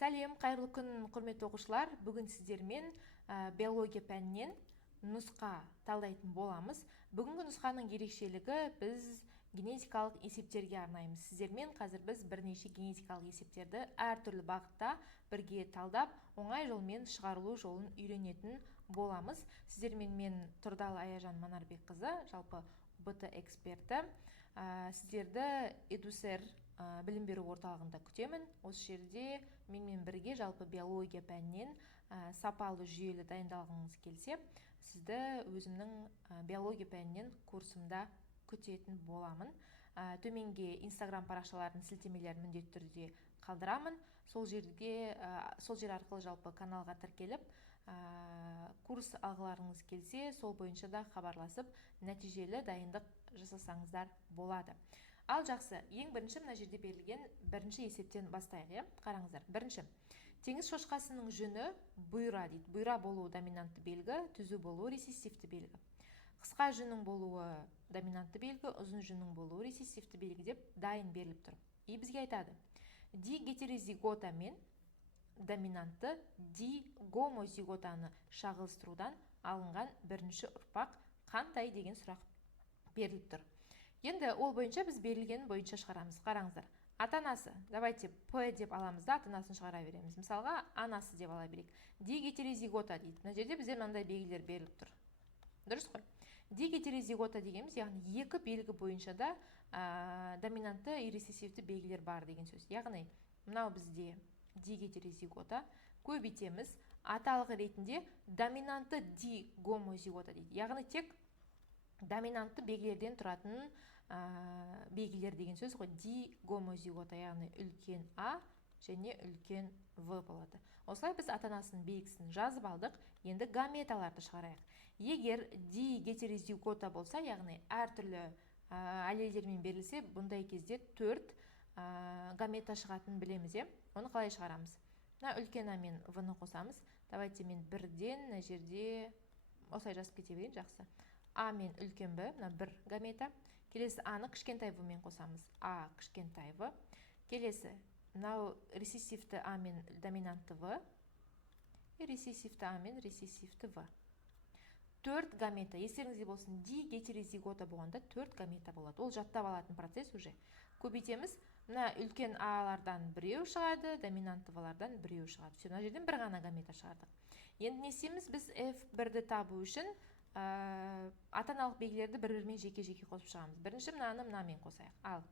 Сәлем, қайырлы күн, құрметті оқушылар. Бүгін сіздермен биология пәнінен нұсқа талдайтын боламыз. Бүгінгі нұсқаның ерекшелігі біз генетикалық есептерге арнаймыз. Сіздермен қазір біз бірнеше генетикалық есептерді әртүрлі бағытта бірге талдап, оңай жолмен шығарылу жолын үйренетін боламыз. Сіздермен мен Тұрдалы Аяжан Манарбекқызы, жалпы БТ эксперті. Сіздерді Эдусер білім беру орталығында күтемін. Осы жерде менімен бірге жалпы биология пәнінен сапалы жүйелі дайындалғыңыз келсе, сізді өзімнің биология пәнінен курсымда күтетін боламын. Төменге инстаграм парақшаларының сілтемелерін міндетті түрде қалдырамын. Сол жер арқылы жалпы каналға тіркеліп, курс алғыларыңыз келсе, сол бойынша да хабарласып, нәтижелі дайындық жасасаңыздар болады. Ал жақсы, ең бірінші мына жерде берілген бірінші есептен бастайық. Қараңыздар, бірінші. Теңіз шошқасының жүні бұйра дейді. Бұйра болуы доминантты белгі, түзу болуы рецессивті белгі. Қысқа жүннің болуы доминантты белгі, ұзын жүннің болуы рецессивті белгі деп дайын беріліп тұр. Бізге айтады, дигетерозигота мен доминантты дигомозиготаны шағылыстырудан алынған бірінші ұрпақ қандай деген сұрақ беріліп тұр. Енді ол бойынша біз берілген бойынша шығарамыз. Қараңыздар. Ата-анасы, давайте П деп аламыз да, ата-анасын шығара береміз. Мысалға, анасы деп ала берейік. Дигетерозигота дейді. Мына жерде бізде мынандай белгілер беріліп тұр. Дұрыс қой? Дигетерозигота дегеніміз, яғни екі белгі бойынша да доминантты и рецессивті белгілер бар деген сөз. Яғни, мынау бізде дигетерозигота, көбейтеміз, аталық ретінде доминантты дигомозигота дейді. Яғни тек доминантты белгілерден тұратын белгілер деген сөз ғой. Дигомозигота, яғни үлкен А және үлкен В болады. Осылай біз ата-анасының белгісін жазып алдық. Енді гаметаларды шығарайық. Егер дигетерозигота болса, яғни әртүрлі аллельдермен берілсе, бұндай кезде 4 гамета шығатынын білеміз. Оны қалай шығарамыз? Үлкен А мен В-ны қосамыз. Давайте мен бірден мына жерде осылай жазып кете берейін, жақсы. А мен үлкен Б, бір гамета. Келесі А-ны кішкентай В-мен қосамыз. А кішкентай В. Келесі, мынау рецессивті А мен доминантты В. И рецессивті А мен рецессивті В. 4 гамета. Естеріңізде болсын, дигетерозигота болғанда 4 гамета болады. Ол жаттап алатын процесс уже. Көбейтеміз. Мына үлкен А-лардан біреу шығады, доминантты В-лардан біреу шығады. Все, мына жерден бір ғана гамета шығардық. Енді не істейміз? Біз F1-ді табу үшін ата-аналық белгілерді бір-бірімен жеке-жеке қосып шығамыз. Бірінші мынаны мынамен қосайық. Ал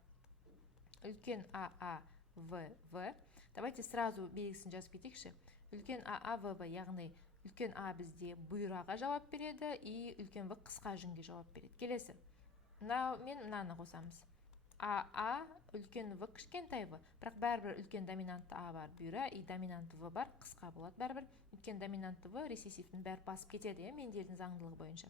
үлкен А, В, В. Давайте сразу белгісін жазып кетейікші. Үлкен А, В, В, яғни үлкен А бізде бұйраға жауап береді, и үлкен В қысқа жүнге жауап береді. Келесі, мен мынаны қосамыз. А, үлкен В, кішкентай В. Бірақ бәрібір үлкен доминантты А бар бұйра, и доминантты В бар, қысқа болады бәрібір. Үлкен доминантты В, рецессивтің бәрі басып кетеді, Менделдің заңдылығы бойынша.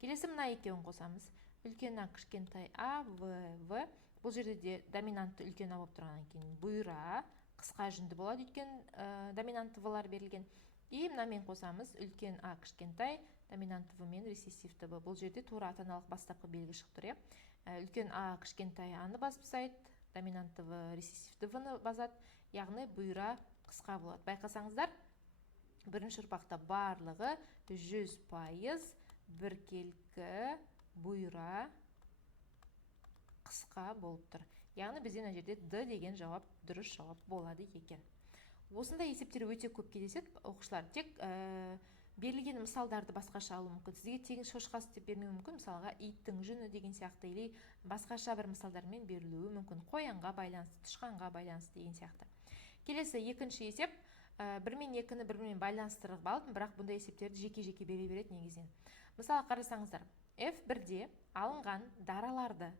Келесі мына екеуін қосамыз. Үлкен А, кішкентай А, В. Бұл жерде де доминантты үлкен А болып тұрғаннан кейін бұйра, қысқа жүнді болады, үлкен доминантты В-лар берілген. И мынамен қосамыз. Үлкен А, кішкентай, доминантты В мен рецессивті В. Бұл жерде тура ата-аналық бастапқы белгі шығып тұр. Үлкен А, кішкентай А-ны басып тастайды, доминантты В, рецессивті В-ны басады, яғни бұйра қысқа болады. Байқасаңыздар, бірінші ұрпақта барлығы 100% біркелкі бұйра қысқа болып тұр. Яғни бізде мына жерде Д деген жауап дұрыс жауап болады екен. Осындай есептер өте көп кездеседі, оқушылар. Тек берілген мысалдарды басқаша алу мүмкін. Сізге теңіз шошқасы деп бермеу мүмкін. Мысалға иттің жүні деген сияқты, или басқаша бір мысалдармен берілуі мүмкін. Қоянға байланысты, тышқанға байланысты деген сияқты. Келесі екінші есеп. 1 мен 2-ні бірімен байланыстырып алдым, бірақ бұндай есептерді жеке-жеке бере береді негізінен. Мысалы қарасаңыздар, F1-де алынған дараларды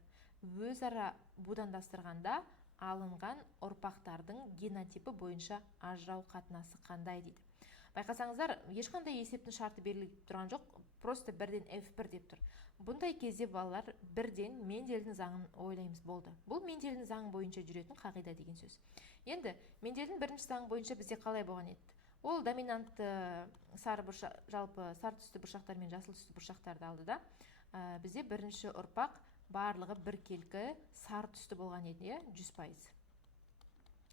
өзара будандастырғанда алынған ұрпақтардың генотипі бойынша ажырау қатынасы қандай дейді. Байқасаңыздар, ешқандай есептің шарты беріліп тұрған жоқ, просто бірден F1 деп тұр. Бұндай кезде балалар бірден Мендельдің заңын ойлаймыз болды. Бұл Мендельдің заңы бойынша жүретін қағида деген сөз. Енді Мендельдің бірінші заңы бойынша бізде қалай болған еді? Ол доминантты жалпы сары түсті бұршақтар мен жасыл түсті бұршақтарды алды да, бізде бірінші ұрпақ барлығы біркелкі сары түсті болған еді, 100%.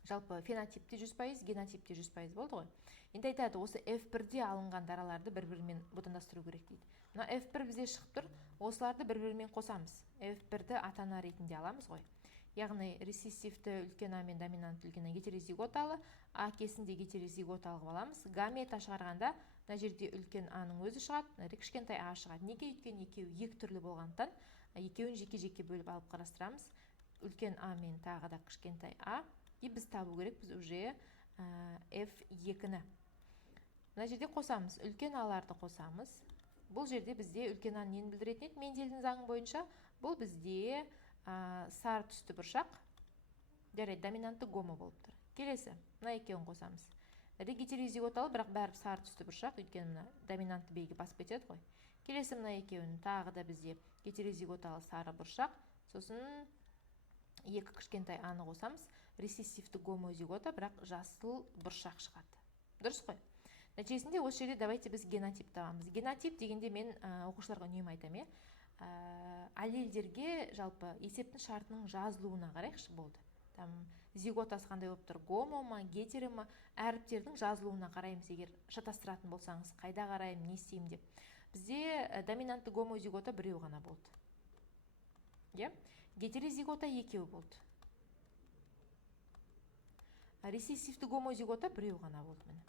жалпы фенотипте 100%, генотипте 100% болды ғой. Енді айтады, осы F1-де алынған дараларды бір-бірімен будандастыру керек дейді. Мына F1 бізде шығып тұр, осыларды бір-бірімен қосамыз. F1-ді ата-ана ретінде аламыз ғой. Яғни рецессивті үлкен А мен доминантты үлкен А гетерозиготалы, әкесін де гетерозиготалы қылып аламыз. Гамета шығарғанда мына жерде үлкен А-ның өзі шығады, кішкентай А шығады. Неге? Өйткені екеуі екі түрлі болғандықтан екеуін жеке-жеке бөліп алып қарастырамыз. Үлкен А мен тағы да кішкентай А. И біз табу керек, біз уже F2-ні. Мына жерде қосамыз, үлкен А-ларды қосамыз. Бұл жерде бізде үлкен А нені білдіретін еді? Менделдің заңы бойынша бұл бізде сары түсті бұршақ, жарайды, доминантты гомо болып тұр. Келесі, мына екеуін қосамыз. Гетерозиготалы, бірақ бәрі сары түсті бұршақ, өйткені мына доминантты бейге басып кетеді ғой. Келесі, мына екеуін тағы да бізде гетерозиготалы сары бұршақ, сосын екі кішкентай аны қосамыз. Рецессивті гомозигота, бірақ жасыл бұршақ шығады. Дұрыс қой? Нәтижесінде осы жерде давайте біз генотип табамыз. Генотип дегенде мен оқушыларға үнемі айтамын, аллельдерге жалпы есептің шартының жазылуына қарайықшы болды. Там зиготасы қандай болып тұр, гомо ма, гетеро ма, әріптердің жазылуына қараймыз, егер шатастыратын болсаңыз, қайда қараймын, не істеймін деп. Бізде доминантты гомозигота біреу ғана болды. Гетерозигота екеу болды. Рецессивті гомозигота біреу ғана болды міне.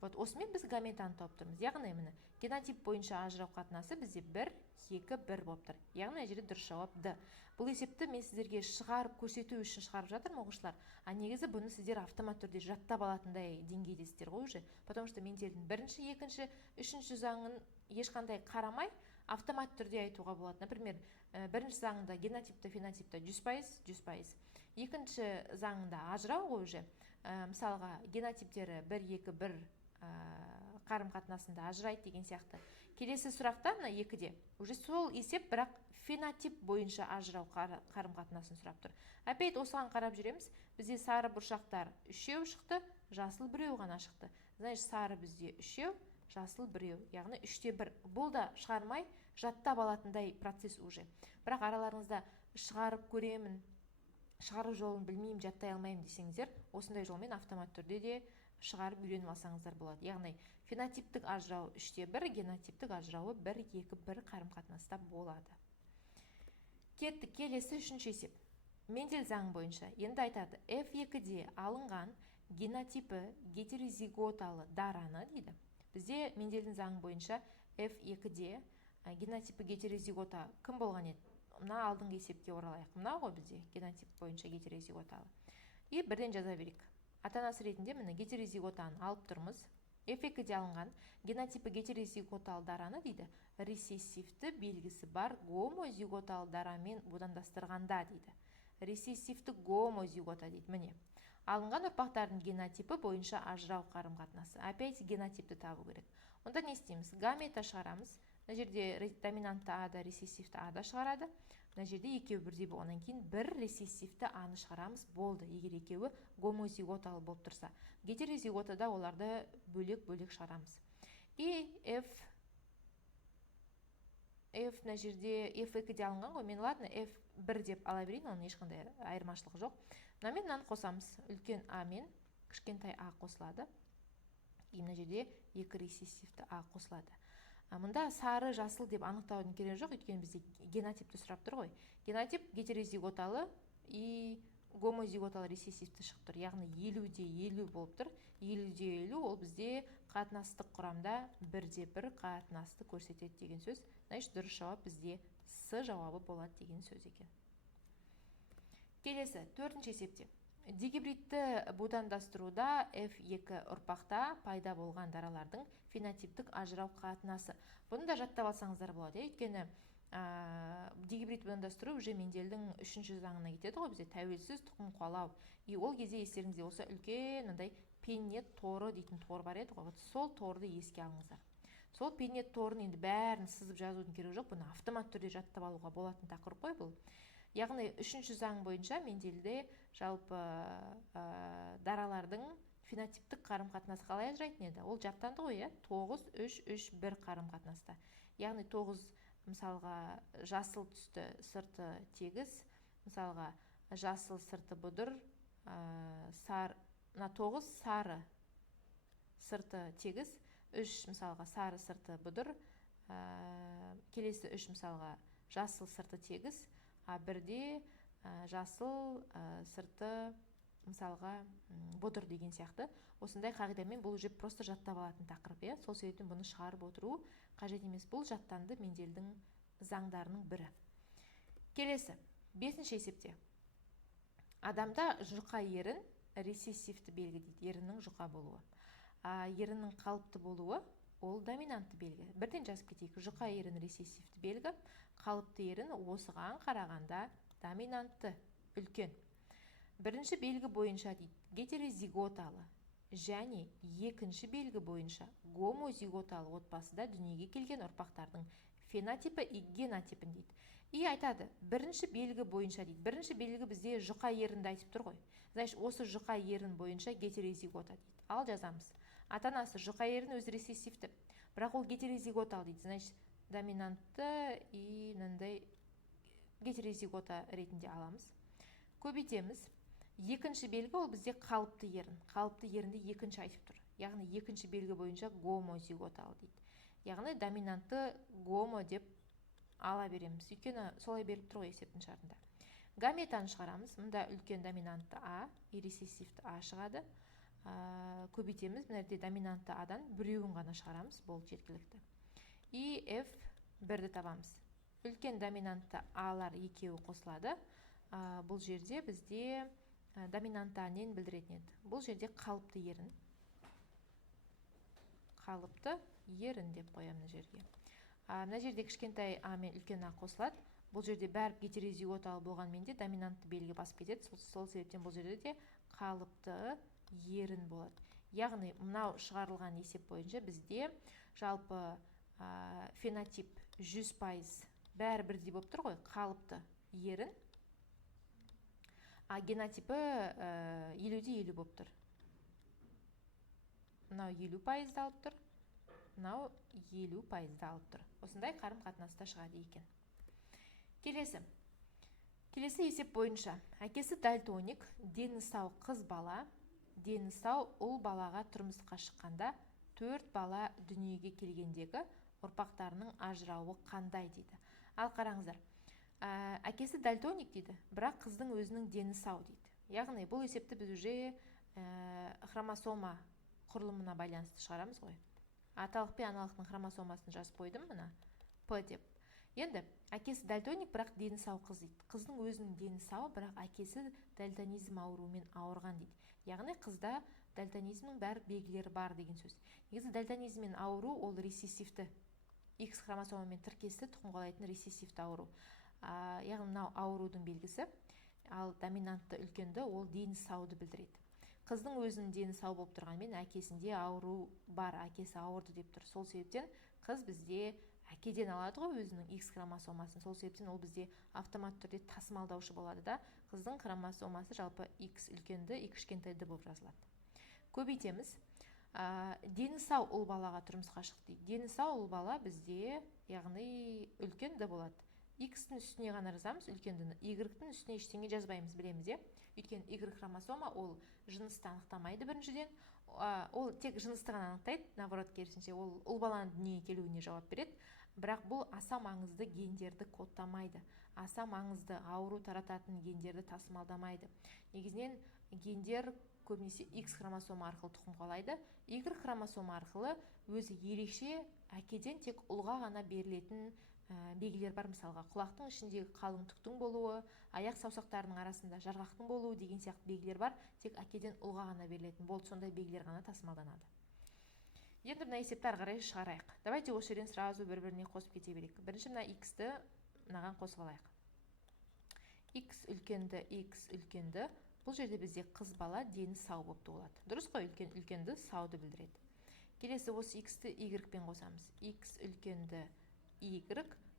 Вот осымен біз гаметаны тауып тұрмыз. Яғни міне генотип бойынша ажырау қатынасы бізде 1, 2, 1 болып тұр. Яғни жерде дұрыс жауап Д. Бұл есепті мен сіздерге шығарып көрсету үшін шығарып жатырмын, оқушылар. Негізі бұны сіздер автомат түрде жаттап алатындай деңгейдесіздер ғой уже. Потому что Менделдің бірінші, екінші, үшінші заңын ешқандай қарамай автомат түрде айтуға болады. Например, бірінші заңында генотипті, фенотипті 100%, екінші заңында ажырау ғой уже. Мысалға, генотиптері 1, 2, 1 қарым-қатынасында ажырайды деген сияқты. Келесі сұрақта мына 2-де уже сол есеп, бірақ фенотип бойынша ажырау қарым-қатынасын сұрап тұр. Опять осыған қарап жүреміз. Бізде сары бұршақтар 3 шықты, жасыл 1 ғана шықты. Значит, сары бізде 3, жасыл 1, яғни 3-те 1. Бұл да шығармай жаттап алатындай процесс уже. Бірақ араларыңызда шығарып көремін, шығару жолын білмеймін, жаттай алмаймын десеңіздер, осындай жолмен автомат түрде де шығарып үйреніп алсаңыздар болады. Яғни фенотиптік ажырау 3-те 1, генотиптік ажырауы 1, 2, 1 қарым-қатынаста болады. Кеттік, келесі үшінші есеп. Мендел заңы бойынша енді айтады, F2-де алынған генотипі гетерозиготалы дараны дейді. Бізде Мендельдің заңы бойынша F2-де генотипі гетерозигота кім болған еді? Мына алдыңғы есепке оралайық. Мына ғой бізде генотип бойынша гетерозиготалы. И бірден жаза берейік. Ата-анасы ретінде міне гетерозиготаны алып тұрмыз. F2-де алынған генотипі гетерозиготалы дараны дейді, рецессивті белгісі бар гомозиготалы дарамен будандастырғанда дейді. Рецессивті гомозигота дейді. Міне, алынған ұрпақтардың генотипі бойынша ажырау қарым-қатынасы. Опять генотипті табу керек. Онда не істейміз? Гамета шығарамыз. Мына жерде доминантты А-да, рецессивті А-да шығарады. Мына жерде екеуі бірдей болғаннан кейін бір рецессивті А-ны шығарамыз, болды. Егер екеуі гомозиготалы болып тұрса. Гетерозиготада оларды бөлек-бөлек шығарамыз. И F мына жерде F2-де алынған ғой, мен ладно F1 деп ала берейін, оның ешқандай айырмашылығы жоқ. Мына мынаны қосамыз. Үлкен А мен кішкентай А қосылады. И мына жерде екі рецессивті А қосылады. Мұнда сары, жасыл деп анықтаудың керегі жоқ, өйткені бізде генотипті сұрап тұр ғой. Генотип гетерозиготалы и гомозиготалы рецессивті шығып тұр. Яғни 50-де 50 болып тұр. 50-де 50 ол бізде қатынастық құрамда 1-де 1 қатынасты көрсетеді деген сөз. Значит, дұрыс жауап бізде С жауабы болады деген сөз екен. Келесі, төртінші есепте. Дигибридті будандастыруда F2 ұрпақта пайда болған даралардың фенотиптік ажырау қатынасы. Бұны да жаттап алсаңыздар болады. Өйткені дигибрид будандастыру уже Мендельдің үшінші заңына кетеді ғой, бізде тәуелсіз тұқым қуалау. И ол кезде естеріңізде осы үлкен пеннет торы дейтін тор бар еді ғой. Сол торды еске алыңыздар. Сол пеннет торын енді бәрін сызып жазудың керегі жоқ. Бұны автомат түрде жаттап алуға болатын тақырып қой бұл. Яғни үшінші заң бойынша Мендельде жалпы даралардың фенотиптік қарым-қатынасы қалай ажырайтын еді? Ол жаттанды ғой, 9-3-3-1 қарым-қатынаста. Яғни 9 мысалға жасыл түсті сырты тегіс, мысалға жасыл сырты бұдыр, мына 9 сары сырты тегіс, 3 мысалға сары сырты бұдыр, келесі 3 мысалға жасыл сырты тегіс, бірде жасыл сырты мысалға бұдыр деген сияқты. Осындай қағидамен бұл уже просто жаттап алатын тақырып, сол себептен бұны шығарып отыру қажет емес. Бұл жаттанды Менделдің заңдарының бірі. Келесі 5-ші есепте. Адамда жұқа ерін рецессивті белгі дейді, еріннің жұқа болуы. Еріннің қалыпты болуы ол доминантты белгі. Бірден жазып кетейік. Жұқа ерін рецессивті белгі, қалыпты ерін осыған қарағанда доминантты, үлкен. Бірінші белгі бойынша дейді, гетерозиготалы және екінші белгі бойынша гомозиготалы отбасыда дүниеге келген ұрпақтардың фенотипі и генотипін дейді. Айтады, бірінші белгі бойынша дейді. Бірінші белгі бізде жұқа ерінді айтып тұр ғой. Значит, осы жұқа ерін бойынша гетерозигота дейді. Ал жазамыз. Ата-анасы жұқа ерін өз рецессивті, бірақ ол гетерозиготал дейді. Значит, доминантты и мынандай гетерозигота ретінде аламыз. Көбейтеміз. Екінші белгі ол бізде қалыпты ерін. Қалыпты ерінді екінші айтып тұр. Яғни екінші белгі бойынша гомозиготал дейді. Яғни доминантты гомо деп ала береміз. Өйткені солай беріп тұр ғой есептің шартында. Гаметаны шығарамыз. Мұнда үлкен доминантты А и рецессивті А шығады. Көбейтеміз. Мына жерде доминантты Адан біреуін ғана шығарамыз. Бұл жеткілікті. И F бірді табамыз. Үлкен доминантты Алар екеуі қосылады. Бұл жерде бізде доминантты А нені білдіретін еді? Бұл жерде қалыпты ерін. Қалыпты ерін деп қоямын жерге. Мына жерде кішкентай А мен үлкен А қосылады. Бұл жерде бәрі гетерозиготалы болғанмен де доминантты белгі басып кетеді. Сол себептен бұл жерде де қалыпты ерін болады. Яғни мынау шығарылған есеп бойынша бізде жалпы фенотип 100% бәрі бірдей болып тұр ғой, қалыпты ерін. Генотипі 50-50 болып тұр. Мынау 50% алып тұр. Мынау 50% алып тұр. Осындай қарым қатынаста шығады екен. Келесі есеп бойынша әкесі дальтоник, дені сау қыз бала, дені сау ұл балаға тұрмысқа шыққанда 4 бала дүниеге келгендегі ұрпақтарының ажырауы қандай дейді. Ал қараңыздар, әкесі дальтоник дейді, бірақ қыздың өзінің дені сау дейді. Яғни бұл есепті біз уже хромосома құрылымына байланысты шығарамыз ғой. Аталық пен аналықтың хромосомасын жазып қойдым, мына П деп. Енді әкесі дальтоник, бірақ дені сау қыз дейді. Қыздың өзінің дені сау, бірақ әкесі дальтонизм ауруымен ауырған дейді. Яғни қызда дальтонизмнің бәр белгілері бар деген сөз. Негізі дальтонизммен ауыру ол рецессивті, X хромосомамен тіркесті тұқым қуалайтын рецессивті ауру. Яғни мынау аурудың белгісі, ал доминантты үлкенді ол дені сауды білдіреді. Қыздың өзінің дені сау болып тұрғанмен әкесінде ауру бар, әкесі ауырды деп тұр. Сол себептен қыз бізде әкеден алады ғой өзінің X хромосомасын. Сол себептен ол бізде автоматты түрде тасымалдаушы болады да, қыздың хромосомасы жалпы X үлкенді, Y кішкентайды болып жазылады. Көбейтеміз. Дені сау ұл балаға тұрмысқа шықты. Дені сау ұл бала бізде, яғни үлкенді болады. X-тің үстіне ғана жазамыз үлкендіні. Y-тің үстіне ештеңе жазбаймыз, білеміз, Өйткені Y хромосома ол жынысты анықтамайды біріншіден. Ол тек жынысты ғана анықтайды, наоборот керісінше ол ұл баланың дүниеге келуіне жауап береді. Бірақ бұл аса маңызды гендерді кодтамайды. Аса маңызды ауру тарататын гендерді тасымалдамайды. Негізінен гендер көбінесе X хромосома арқылы тұқым қуалайды. Y хромосома арқылы өзі ерекше әкеден тек ұлға ғана берілетін белгілер бар. Мысалға, құлақтың ішіндегі қалың түктің болуы, аяқ саусақтарының арасында жарғақтың болуы деген сияқты белгілер бар. Тек әкеден ұлға ғана берілетін. Болды, сондай белгілер ғана тасымалданады. Енді мына есепті ары қарай шығарайық. Давайте осы жерден сразу бір-біріне қосып кете берейік. Бірінші мына X-ті мынаған қосып алайық. X үлкенді, X үлкенді. Бұл жерде бізде қыз бала дені сау болып туылады. Дұрыс қой, үлкенді сауды білдіреді. Келесі осы X-ті Y-пен қосамыз. X үлкенді, Y.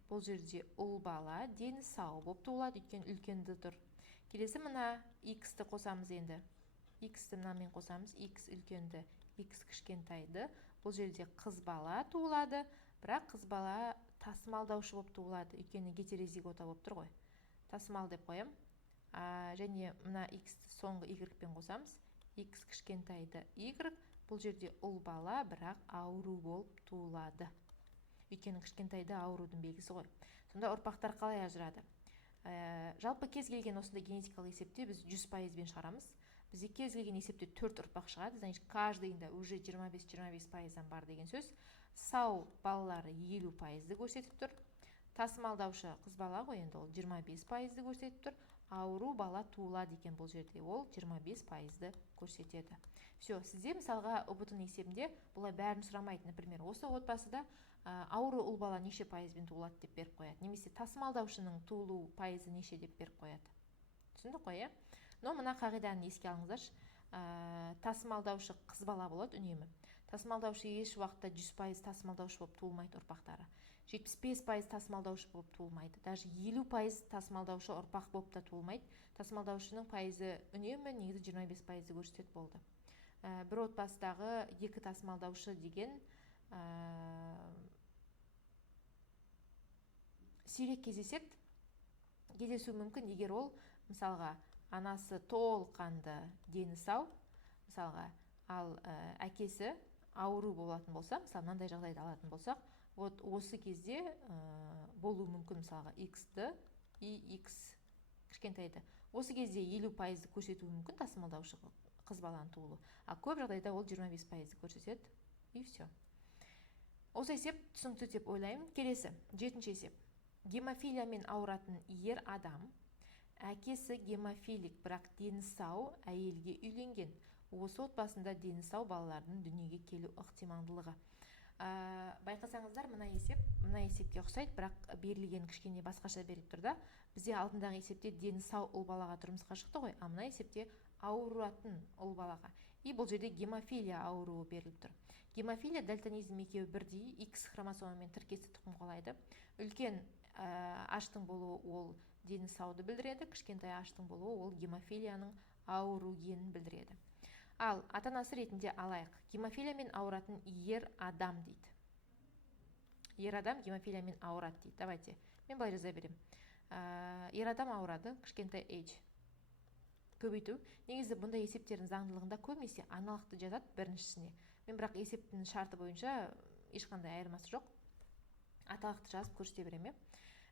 Бұл жерде ұл бала дені сау болып туылады, өйткені үлкенді тұр. Келесі мына X-ті қосамыз енді. X-ті мынамен қосамыз. X үлкенді, X кішкентайды. Бұл жерде қыз бала туылады, бірақ қыз бала тасымалдаушы болып туылады, өйткені гетерозигота болып тұр ғой. Тасымал деп қоям. және мына x соңғы y пен қосамыз. X кішкентайды y, бұл жерде ұл бала, бірақ ауру болып туылады. Өйткені кішкентайды аурудың белгісі ғой. Сонда ұрпақтар қалай ажырады? Жалпы кез келген осындай генетикалық есепте біз 100%-бен шығарамыз. Бізде кез келген есепте 4 ұрпақ шығады, значит, каждыйында уже 25-25%-дан бар деген сөз. Сау балалары 50%-ды көрсетіп тұр. Тасымалдаушы қыз бала ғой, енді ол 25%-ды көрсетіп тұр. Ауру бала туылады екен бұл жерде, ол 25%-ды көрсетеді. Все, сізде мысалға ұбт-ның есебінде бұлай бәрін сұрамайды. Например, осы отбасыда ауру ұл бала неше пайызбен туылады деп беріп қояды. Немесе тасымалдаушының туылу пайызы неше деп беріп қояды. Түсінді қой, иә? Но мына қағиданы еске алыңыздаршы. Тасымалдаушы қыз бала болады үнемі. Тасымалдаушы еш уақытта 100% тасымалдаушы болып туылмайды ұрпақтары. 75% тасымалдаушы болып туылмайды. Даже 50% тасымалдаушы ұрпақ болып та туылмайды. Тасымалдаушының пайызы үнемі негізі 25%-ді көрсетеді болды. Бір отбасыдағы 2 тасымалдаушы деген сирек кездесуі мүмкін, егер ол мысалға анасы толыққанды дені сау, мысалға, ал әкесі ауру болатын болса, мысалы мынандай жағдайды алатын болсақ, вот осы кезде болуы мүмкін, мысалға x-ді и x кішкентайды. Осы кезде 50%-ді көрсетуі мүмкін тасымалдаушы қыз баланы туылу, а көп жағдайда ол 25%-ді көрсетеді, и все. Осы есеп түсінікті деп ойлаймын. Келесі, 7-ші есеп. Гемофилиямен ауыратын ер адам, әкесі гемофилик, бірақ дені сау әйелге үйленген. Осы отбасында дені сау балалардың дүниеге келу ықтималдылығы. Байқасаңыздар, мына есепке ұқсайды, бірақ берілген кішкене басқаша беріп тұр да. Бізде алдындағы есепте дені сау ұл балаға тұрмысқа шықты ғой, а мына есепте ауыратын ұл балаға. И бұл жерде гемофилия ауруы беріліп тұр. Гемофилия дальтонизм екеуі бірдей, X хромосомамен тіркесті тұқым қуалайды. Үлкен аштың болуы ол дені сауды білдіреді, кішкентай аштың болуы ол гемофилияның ауру генін білдіреді. Ал ата-анасы ретінде алайық. Гемофилиямен ауыратын ер адам дейді. Ер адам гемофилиямен ауырады дейді. Давайте, мен былай жаза берем. Ер адам ауырады, кішкентай H. Көбейту. Негізі бұндай есептердің заңдылығында көбінесе аналықты жазады біріншісіне. Мен бірақ есептің шарты бойынша ешқандай айырмасы жоқ. Аталықты жазып көрсете берем.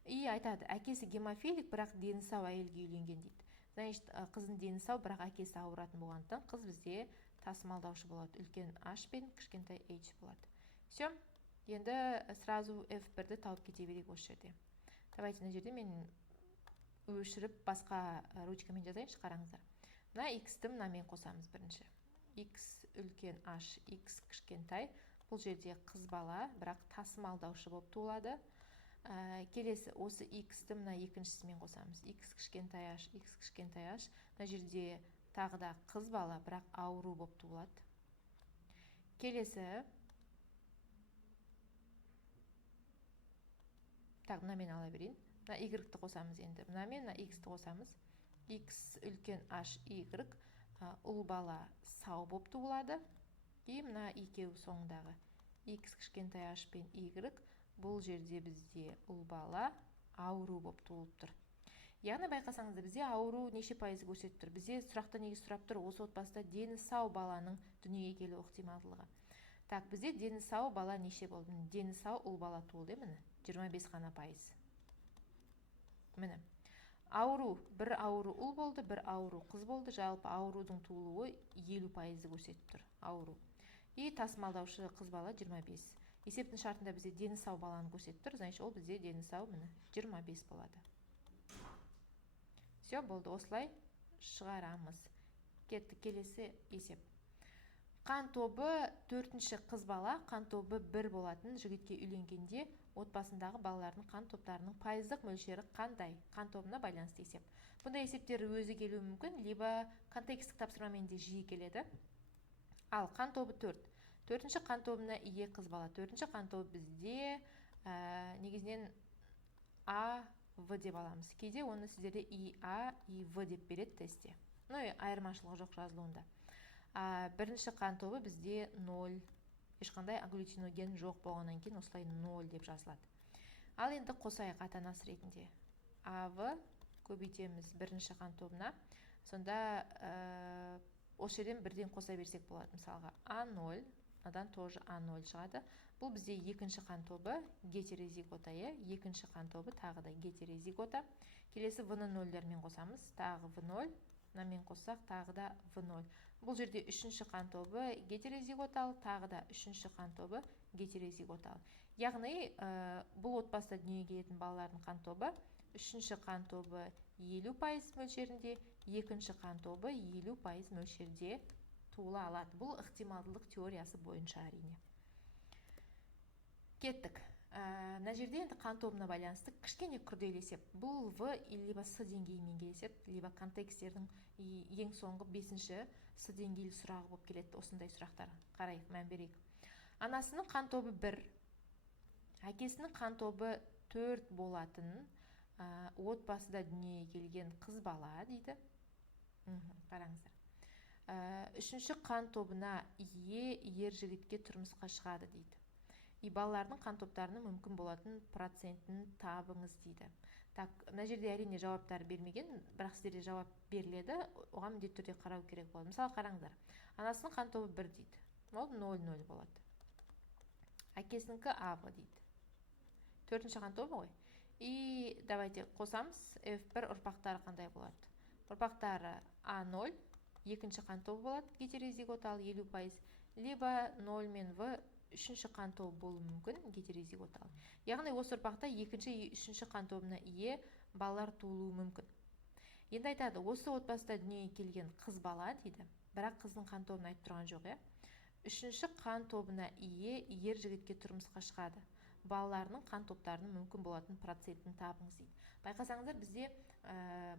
И айтады, әкесі гемофилик, бірақ дені сау әйелге үйленген дейді. Значит, қыздың дені сау, бірақ әкесі ауыратын болғандықтан қыз бізде тасымалдаушы болады. Үлкен H пен кішкентай H болады. Все. Енді сразу F1-ді тауып кете берейік осы жерде. Давайте мына жерде мен өшіріп басқа ручкамен жазайыншы, қараңыздар. Мына X-ті мынамен қосамыз бірінші. X үлкен H, X кішкентай. Бұл жерде қыз бала, бірақ тасымалдаушы болып туылады. Келесі осы X-ті мына екіншісімен қосамыз. X кішкентай H, X кішкентай H. Мына жерде тағы да қыз бала, бірақ ауру болып туылады. Келесі мынамен ала берейін. Мына Y-ті қосамыз енді. Мынамен X-ті қосамыз. X үлкен H, Y, ұл бала сау болып туылады. И мына екеуі соңындағы X кішкентай H пен Y, бұл жерде бізде ұл бала ауру болып туылып тұр. Яғни байқасаңыздар, бізде ауру неше пайызы көрсетіп тұр. Бізде сұрақта негіз сұрап тұр, осы отбасыда дені сау баланың дүниеге келу ықтималдылығы. Так, бізде дені сау бала неше болды? Дені сау ұл бала туылды, міне 25 қана пайыз. Міне. Ауру, бір ауру ұл болды, бір ауру қыз болды. Жалпы аурудың туылуы 50%-ды көрсетіп тұр. Ауру. И тасымалдаушы қыз бала 25. Есептің шартында бізде дені сау баланы көрсетіп тұр. Значит, ол бізде дені сау міне 25 болады. Все, болды. Осылай шығарамыз. Кетті, келесі есеп. Қан тобы 4-ші қыз бала, қан тобы 1 болатын жігітке үйленгенде отбасындағы балалардың қан топтарының пайыздық мөлшері қандай? Қан тобына байланысты есеп. Бұндай есептер өзі келуі мүмкін, либо контекстік тапсырмамен де жиі келеді. Ал қан тобы 4. 4-ші қан тобына ие қыз бала. 4-ші қан тобы бізде негізінен А, В деп аламыз. Кейде оны сіздерде ИА, ИВ деп береді тестте. Ну, айырмашылығы жоқ жазылуында. Бірінші қан тобы бізде 0. Ешқандай аглютиноген жоқ болғаннан кейін осылай 0 деп жазылады. Ал енді қосайық ата-анасы ретінде. АВ көбейтеміз бірінші қан тобына. Сонда осы жерден бірден қоса берсек болады. Мысалға А0, одан тоже А0 шығады. Бұл бізде екінші қан тобы гетерозигота, екінші қан тобы тағы да гетерозигота. Келесі В-ны нөлдермен қосамыз, тағы В0, мынамен қоссақ тағы да В0. Бұл жерде үшінші қан тобы гетерозиготал, тағы да үшінші қан тобы гетерозиготал. Яғни бұл отбасыда дүниеге келетін балалардың қан тобы үшінші қан тобы 50% мөлшерінде, екінші қан тобы 50% мөлшерде туыла алады. Бұл ықтималдылық теориясы бойынша әрине. Кеттік. Мына жерде енді қан тобына байланысты кішкене күрделі есеп. Бұл В либо С деңгейімен келеседі, либо контексттердің ең соңғы 5-ші С деңгейлі сұрағы болып келеді. Осындай сұрақтар қарайық, мән берейік. Анасының қан тобы 1, әкесінің қан тобы 4 болатын отбасыда дүниеге келген қыз бала дейді. Қараңыздар. Үшінші қан тобына ие ер жігітке тұрмысқа шығады дейді. Балалардың қан топтарының мүмкін болатын процентін табыңыз дейді. Так, мына жерде әрине жауаптар бермеген, бірақ сіздерде жауап беріледі, оған міндетті түрде қарау керек болады. Мысалы, қараңыздар. Анасының қан тобы 1 дейді. Ол 0,0 болады. Әкесінікі А дейді. Төртінші қан тобы ғой. И давайте қосамыз. F1 ұрпақтары қандай болады? Ұрпақтары А0, екінші қан тобы болады, гетерозиготал 50%, либо 0 мен В үшінші қан тобы болуы мүмкін, гетерозиготал. Яғни осы ұрпақта екінші и үшінші қан тобына ие балалар туылуы мүмкін. Енді айтады, осы отбасыда дүниеге келген қыз бала дейді, бірақ қыздың қан тобын айтып тұрған жоқ, үшінші қан тобына ие ер жігітке тұрмысқа шығады. Балаларының қан топтарының мүмкін болатын процентін табыңыз дейді. Байқасаңыздар, бізде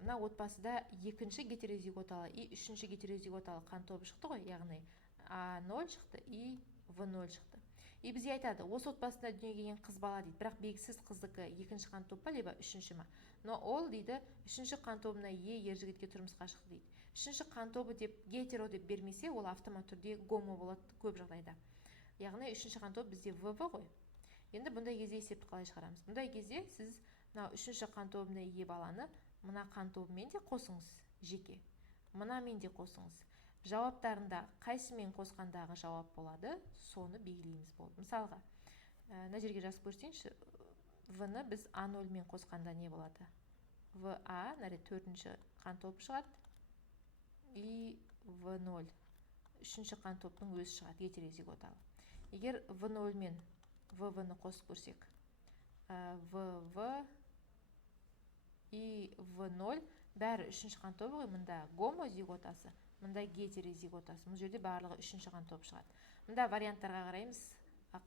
мына отбасыда екінші гетерозиготалы и үшінші гетерозиготалы қан тобы шықты ғой, яғни А0 шықты и В0 шықты. И бізге айтады, осы отбасында дүниеге келген қыз бала дейді, бірақ белгісіз қыздікі екінші қан топ па, либо үшінші ма. Но ол дейді, үшінші қан тобына ие ер жігітке тұрмысқа шықты дейді. Үшінші қан тобы деп гетеро деп бермесе, ол автомат түрде гомо болады көп жағдайда. Яғни үшінші қан тобы бізде ВВ ғой. Енді бұндай кезде есепті қалай шығарамыз? Бұндай кезде сіз мына үшінші қан тобына ие баланы мына қан тобымен де қосыңыз жеке. Мынамен де қосыңыз. Жауаптарында қайсымен қосқандағы жауап болады, соны белгілейміз болды. Мысалға, мына жерге жазып көрсеңізші, В-ны біз А0 мен қосқанда не болады? ВА, нәре төртінші қан тобы шығады, и В0, үшінші қан топтың өзі шығады, гетерозиготалы. Егер В0 мен ВВ-ны қосып көрсек, ВВ и В0 бәрі үшінші қан тобы ғой, мұнда гомозиготасы, мұнда гетерозиготасы. Бұл жерде барлығы үшінші қан топ шығады. Мұнда варианттарға қараймыз,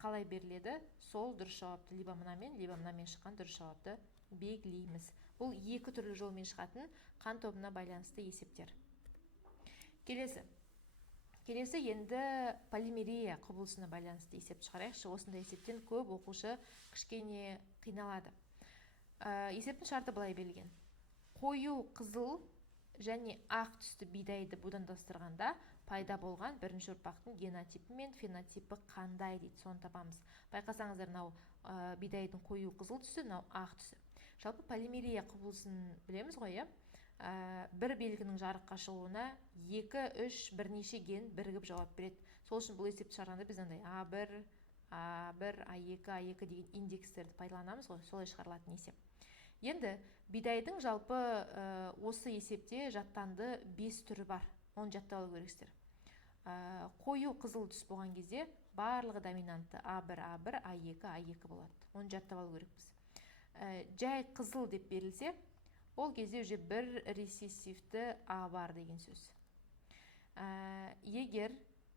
қалай беріледі, сол дұрыс жауапты либо мынамен шыққан дұрыс жауапты белгілейміз. Бұл екі түрлі жолмен шығатын қан тобына байланысты есептер. Келесі енді полимерия құбылысына байланысты есеп шығарайықшы. Осындай есептен көп оқушы кішкене қиналады. Есептің шарты былай берілген. Қою қызыл және ақ түсті бидайды будандастырғанда пайда болған бірінші ұрпақтың генотипі мен фенотипі қандай дейді, соны табамыз. Байқасаңыздар, мынау бидайдың қою қызыл түсі, мынау ақ түсі. Жалпы полимерия құбылысын білеміз ғой, бір белгінің жарыққа шығуына 2-3 бірнеше ген бірігіп жауап береді. Сол үшін бұл есепті шығарғанда біз А1, А2 деген индекстерді пайдаланамыз ғой, солай шығарылатын есеп. Енді бидайдың жалпы осы есепте жаттанды 5 түрі бар. Оны жаттап алу керексіздер. Қою қызыл түс болған кезде барлығы доминантты А1, А2 болады. Оны жаттап алу керекпіз. Жай қызыл деп берілсе, ол кезде уже бір рецессивті А бар деген сөз. Егер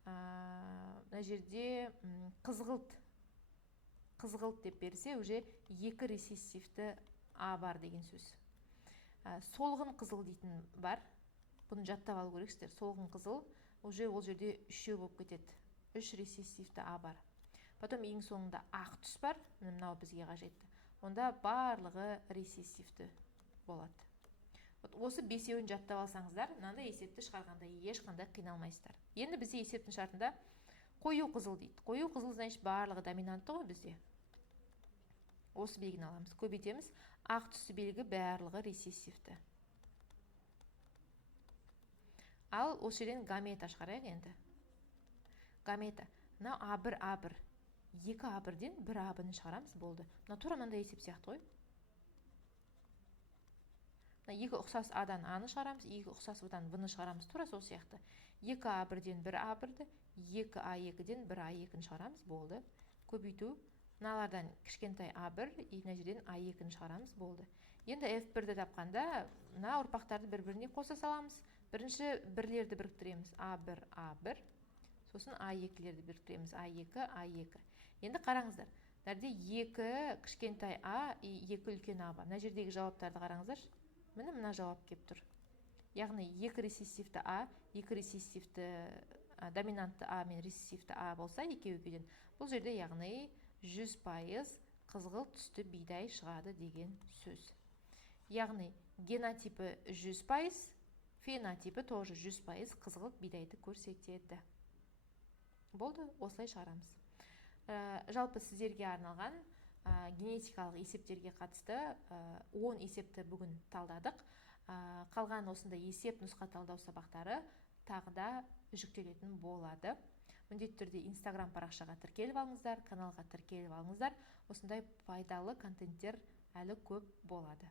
мына жерде қызғылт деп берсе, уже екі рецессивті А бар деген сөз. Солғын қызыл дейтін бар. Бұны жаттап алу керексіздер. Солғын қызыл уже ол жерде үшеу болып кетеді. 3 рецессивті А бар. Потом ең соңында ақ түс бар. Мынау бізге қажетті. Онда барлығы рецессивті болады. Осы бесеуін жаттап алсаңыздар, мынандай есепті шығарғанда ешқандай қиналмайсыздар. Енді бізде есептің шартында қою қызыл дейді. Қою қызыл значит барлығы доминантты ғой бізде. Осы белгіні аламыз. Көбейтеміз. Ақ түсті белгі барлығы рецессивті. Ал осы жерден гамета шығарайық енді. Гамета. Мына А1, А1. 2 А1-ден 1 А1-ні шығарамыз, болды. Мына тура мынандай есеп сияқты ғой. Мына 2 ұқсас А-дан А-ны шығарамыз, 2 ұқсас В-дан В-ны шығарамыз, тура сол сияқты. 2 А1-ден 1 А1-ді, 2 А2-ден 1 А2-ні шығарамыз, болды. Көбейту. Мыналардан кішкентай А1, мына жерден А2-ні шығарамыз, болды. Енді F1-ді тапқанда, мына ұрпақтарды бір-біріне қоса саламыз. Бірінші бірлерді біріктіреміз, А1, А1. Сосын А2-лерді біріктіреміз, А2, А2. Енді қараңыздар. Мынада 2 кішкентай А, 2 үлкен А бар. Мына жердегі жауаптарды қараңыздар. Мына жауап келіп тұр. Яғни 2 рецессивті А, 2 рецессивті доминантты А мен рецессивті А болса, екеуден. Бұл жерде яғни 100% қызғылт түсті бидай шығады деген сөз. Яғни генотипі 100%, фенотипі тоже 100% қызғылт бидайды көрсетеді. Болды, осылай шығарамыз. Жалпы сіздерге арналған генетикалық есептерге қатысты 10 есепті бүгін талдадық. Қалған осында есеп нұсқа талдау сабақтары тағы да жүктелетін болады. Міндетті түрде Instagram парақшаға тіркеліп алыңыздар, каналға тіркеліп алыңыздар. Осындай пайдалы контенттер әлі көп болады.